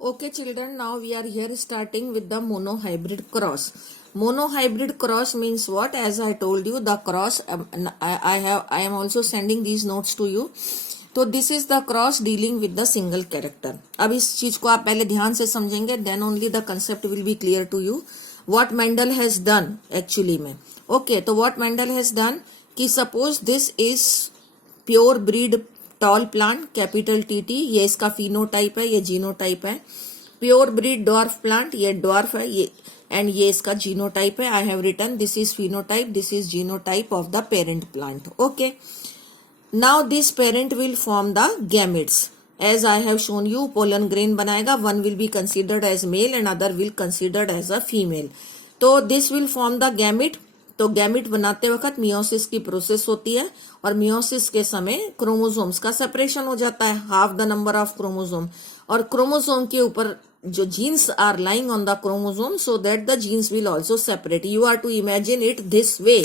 Okay, children, now we are here starting with the monohybrid cross. Monohybrid cross means what? As I told you, the cross, I am also sending these notes to you. तो this is the cross dealing with the single character. अब इस चीज को आप पहले ध्यान से समझेंगे, then only the concept will be clear to you. What Mendel has done actually में. ओके, तो व्हाट मेंडल हैज डन कि suppose this is pure breed tall plant, capital TT, ये इसका फिनोटाइप है, ये जीनोटाइप है. प्योर ब्रीड डॉर्फ प्लांट, ये dwarf है, ये एंड ये इसका जीनोटाइप है. I have written this is phenotype, this is genotype of the parent plant. Okay, now this parent will form the gametes as I have shown you. pollen grain बनाएगा, one will be considered as male and other will considered as a female. तो this will form the gamete. तो gamete बनाते वक्त meiosis की process होती है और meiosis के समय क्रोमोसोम्स का सेपरेशन हो जाता है, half the number of chromosome. और क्रोमोसोम के ऊपर जो genes are lying on the chromosome, so that the genes will also separate. You are to imagine it this way.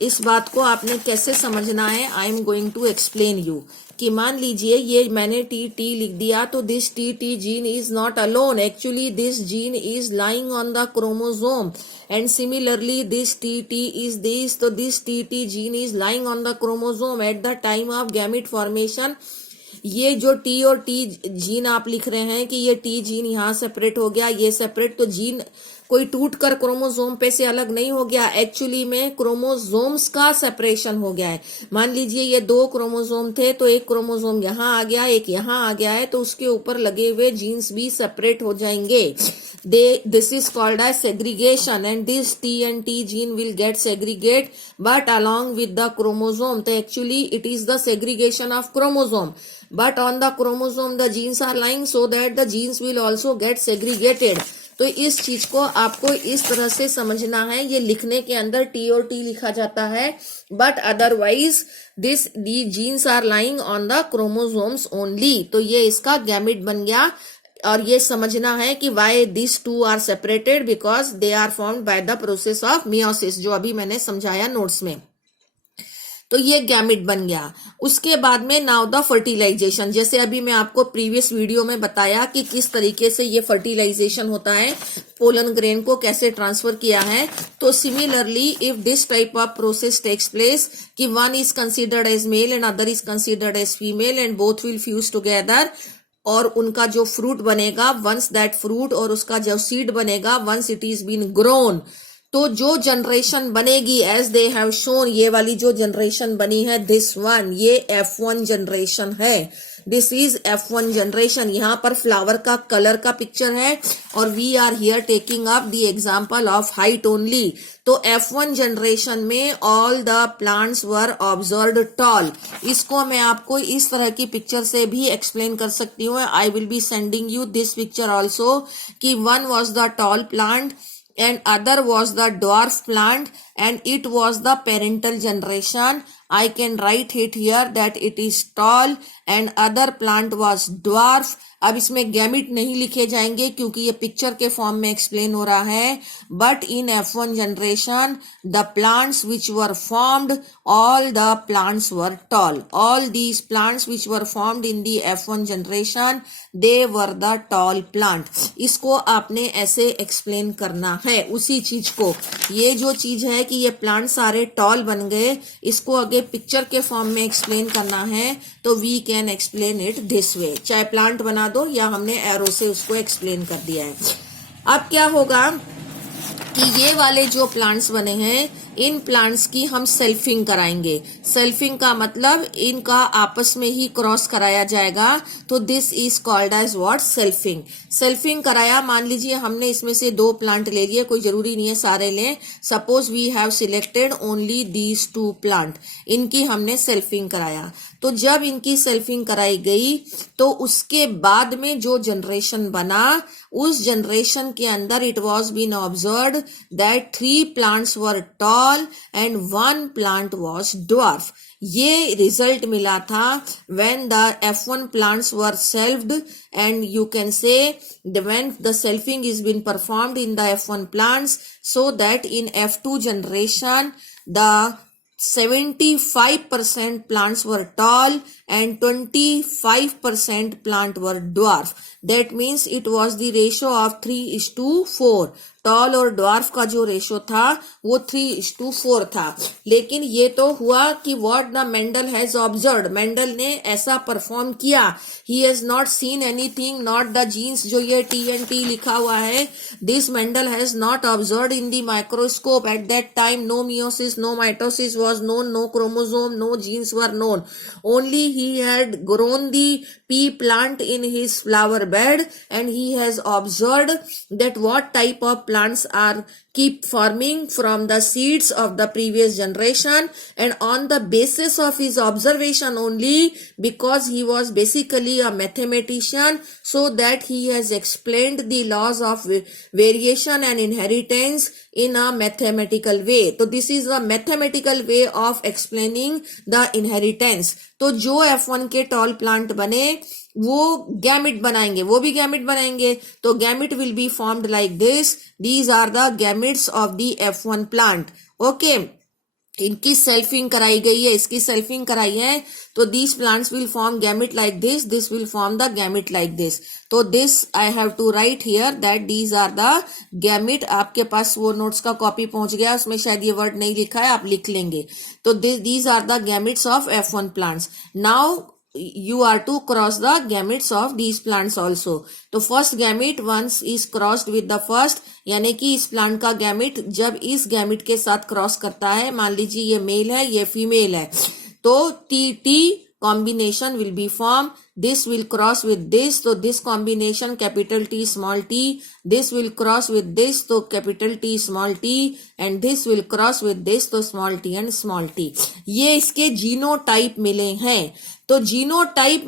इस बात को आपने कैसे समझना है, I am going to explain you. कि मान लीजिए ये मैंने टी लिख दिया, तो this T gene is not alone. Actually this gene is lying on the chromosome and similarly this T is this. तो this T gene is lying on the chromosome at the time of gamete formation. ये जो T और T gene आप लिख रहे हैं कि ये टी जीन यहाँ सेपरेट हो गया, ये सेपरेट, तो जीन कोई टूटकर क्रोमोसोम पे से अलग नहीं हो गया. एक्चुअली में क्रोमोसोम्स का सेपरेशन हो गया है. मान लीजिए ये दो क्रोमोसोम थे, तो एक क्रोमोसोम यहाँ आ गया, एक यहाँ आ गया है, तो उसके ऊपर लगे हुए जीन्स भी सेपरेट हो जाएंगे. This is called as segregation and this T and T gene will get segregate but along with the chromosome. तो actually it is the segregation of chromosome, but on the chromosome the genes are lying, so that the genes will also get segregated. तो इस चीज को आपको इस तरह से समझना है. ये लिखने के अंदर टी और टी लिखा जाता है, but otherwise the genes are lying on the chromosomes only. तो ये इसका गैमिट बन गया. और ये समझना है कि why this two are separated, because they are formed by the process of meiosis, जो अभी मैंने समझाया नोट्स में. तो ये गैमिट बन गया. उसके बाद में नाउ द फर्टिलाइजेशन. जैसे अभी मैं आपको प्रीवियस वीडियो में बताया कि किस तरीके से ये फर्टिलाइजेशन होता है, पोलन ग्रेन को कैसे ट्रांसफर किया है. तो similarly if this type of process takes place कि one is considered as male and other is considered as female and both will fuse together, और उनका जो फ्रूट बनेगा, वंस दैट फ्रूट और उसका जो सीड बनेगा, once it is been grown, तो जो जनरेशन बनेगी एज दे हैव शोन, ये वाली जो जनरेशन बनी है दिस वन, ये F1 जनरेशन है. This is F1 generation. यहाँ पर फ्लावर का कलर का पिक्चर है और we are here taking up the example of height only. तो F1 जनरेशन में all the plants were observed tall. इसको मैं आपको इस तरह की पिक्चर से भी एक्सप्लेन कर सकती हूँ. I will be sending you this picture also कि one was the tall plant and other was the dwarf plant and it was the parental generation. I can write it here that it is tall and other plant was dwarf. अब इसमें gamete नहीं लिखे जाएंगे क्योंकि ये picture के form में explain हो रहा है. But in F1 generation the plants which were formed, all the plants were toll. All these plants which were formed in the F1 generation, they were the tall plant. इसको आपने ऐसे explain करना है उसी चीज को. ये जो चीज है कि ये प्लांट सारे टॉल बन गए, इसको आगे पिक्चर के फॉर्म में एक्सप्लेन करना है, तो we can explain it this way. चाहे प्लांट बना दो या हमने एरो से उसको एक्सप्लेन कर दिया है. अब क्या होगा कि ये वाले जो प्लांट्स बने हैं, इन प्लांट्स की हम सेल्फिंग कराएंगे. सेल्फिंग का मतलब इनका आपस में ही क्रॉस कराया जाएगा. तो this is called as what, selfing. Selfing कराया, मान लीजिए हमने इसमें से दो प्लांट ले लिए, कोई जरूरी नहीं है सारे लें. Suppose we have selected only these two plant, इनकी हमने सेल्फिंग कराया. तो जब इनकी सेल्फिंग कराई गई, तो उसके बाद में जो जनरेशन बना, उस जनरेशन के अंदर it was been observed that 3 plants were tall and 1 plant was dwarf. ये रिजल्ट मिला था when the F1 plants were selfed, and you can say when the selfing is been performed in the F1 plants, so that in F2 generation the 75% plants were tall and 25% plant were dwarf. That means it was the ratio of 3:4. Toll और dwarf का जो ratio था वो 3:4 था. लेकिन ये तो हुआ कि what the Mendel has observed, Mendel ने ऐसा परफॉर्म किया. He has not seen anything, not the genes, जो ये TNT लिखा हुआ है, this Mendel has not observed in the microscope. At that time no meiosis, no mitosis was known, no chromosome, no genes were known. Only he had grown the pea plant in his flower bed, and he has observed that what type of plants are keep forming from the seeds of the previous generation, and on the basis of his observation only, because he was basically a mathematician, so that he has explained the laws of variation and inheritance in a mathematical way. So this is a mathematical way of explaining the inheritance. तो जो F1 के tall plant बने वो gamete बनाएंगे, वो भी gamete बनाएंगे. तो gamete will be formed like this. These are the gametes of the F1 plant. Okay, इनकी सेल्फिंग कराई गई है, इसकी सेल्फिंग कराई है. तो these plants will form gamete like this, this will form the gamete like this. तो this I have to write here that these are the gamete. आपके पास वो नोट्स का कॉपी पहुंच गया, उसमें शायद ये वर्ड नहीं लिखा है, आप लिख लेंगे. तो these are the gametes of F1 plants. Now you are to cross the gametes of these plants also. तो first gamete once is crossed with the first, यानी कि इस प्लांट का गैमिट जब इस गैमिट के साथ क्रॉस करता है, मान लीजिए ये मेल है, ये फीमेल है, तो TT combination will be formed. This will cross with this, so this combination capital T small t. This will cross with this, so capital T small t, and this will cross with this, so small t and small t. ये इसके genotype मिले हैं. तो genotype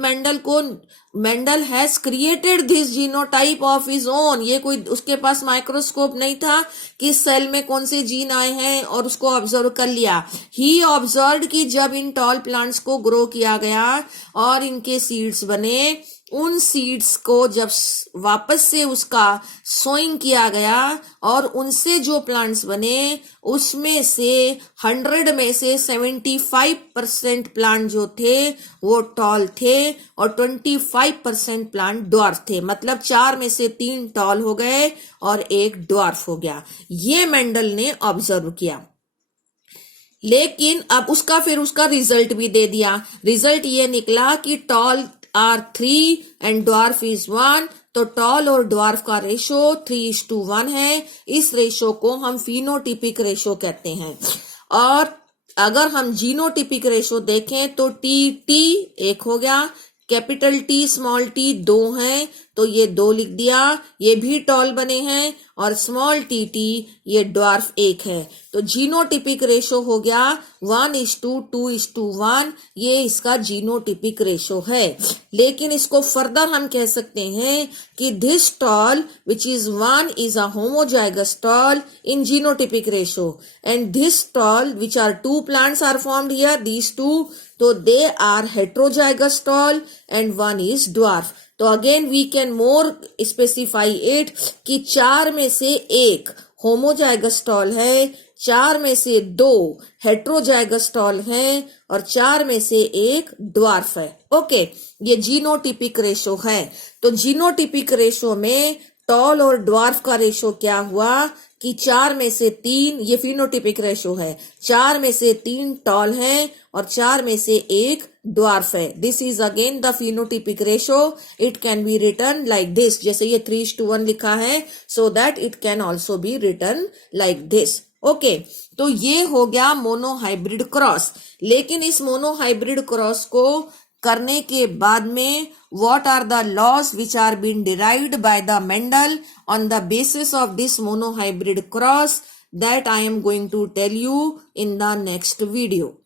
Mendel has created this genotype of his own. ये कोई उसके पास microscope नहीं था कि सेल में कौन से जीन आए हैं और उसको ऑब्जर्व कर लिया. ही ऑब्जर्व कि जब इन टॉल प्लांट्स को ग्रो किया गया और इनके सीड्स बने, उन सीड्स को जब वापस से उसका सोइंग किया गया और उनसे जो प्लांट्स बने उसमें से 100 में से 75% प्लांट जो थे वो टॉल थे और 25% प्लांट ड्वार्फ थे. मतलब 4 में से 3 टॉल हो गए और 1 ड्वार्फ हो गया. ये मेंडल ने ऑब्जर्व किया. लेकिन अब उसका रिजल्ट भी दे दिया. रिजल्ट ये निकला कि tall are 3 and dwarf is 1. तो टॉल और ड्वार्फ का रेशो 3:1 है. इस रेशो को हम फिनोटिपिक रेशो कहते हैं. और अगर हम जीनोटिपिक रेशो देखें तो TT 1 हो गया, कैपिटल T स्मॉल t 2 है, तो ये 2 लिख दिया. ये भी टॉल बने हैं और स्मॉल TT ये ड्वार्फ 1 है. तो जीनोटिपिक रेशो हो गया 1:2:1. ये इसका जीनोटिपिक रेशो है. लेकिन इसको फर्दर हम कह सकते हैं कि this tall which is 1 is a homozygous tall in genotypic ratio, and this tall which are 2 plants are formed here, these 2, तो they are heterozygous tall and 1 is dwarf. तो again we can more specify it कि 4 में से 1 homozygous tall है, 4 में से 2 heterozygous tall है और 4 में से 1 ड्वार्फ है. ओके, ये जीनोटिपिक रेशो है. तो जीनोटिपिक रेशो में टॉल और ड्वार्फ का रेशो क्या हुआ कि 4 में से 3, ये फिनोटिपिक रेशो है, 4 में से 3 टॉल है और 4 में से 1 ड्वार्फ है. This is again the phenotypic ratio. It can be return like this, जैसे ये 3:1 लिखा है, so that it can also be return like this. Okay, तो ये हो गया मोनोहाइब्रिड क्रॉस. लेकिन इस मोनोहाइब्रिड क्रॉस को करने के बाद में what are the laws which are being derived by the Mendel on the basis of this monohybrid cross, that I am going to tell you in the next video.